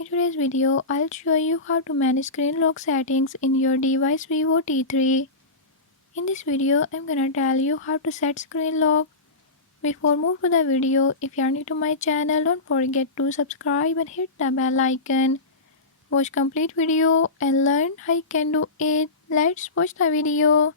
In today's video, I'll show you how to manage screen lock settings in your device Vivo T3. In this video, I'm gonna tell you how to set screen lock. Before move to the video, if you are new to my channel, don't forget to subscribe and hit the bell icon. Watch complete video and learn how you can do it. Let's watch the video.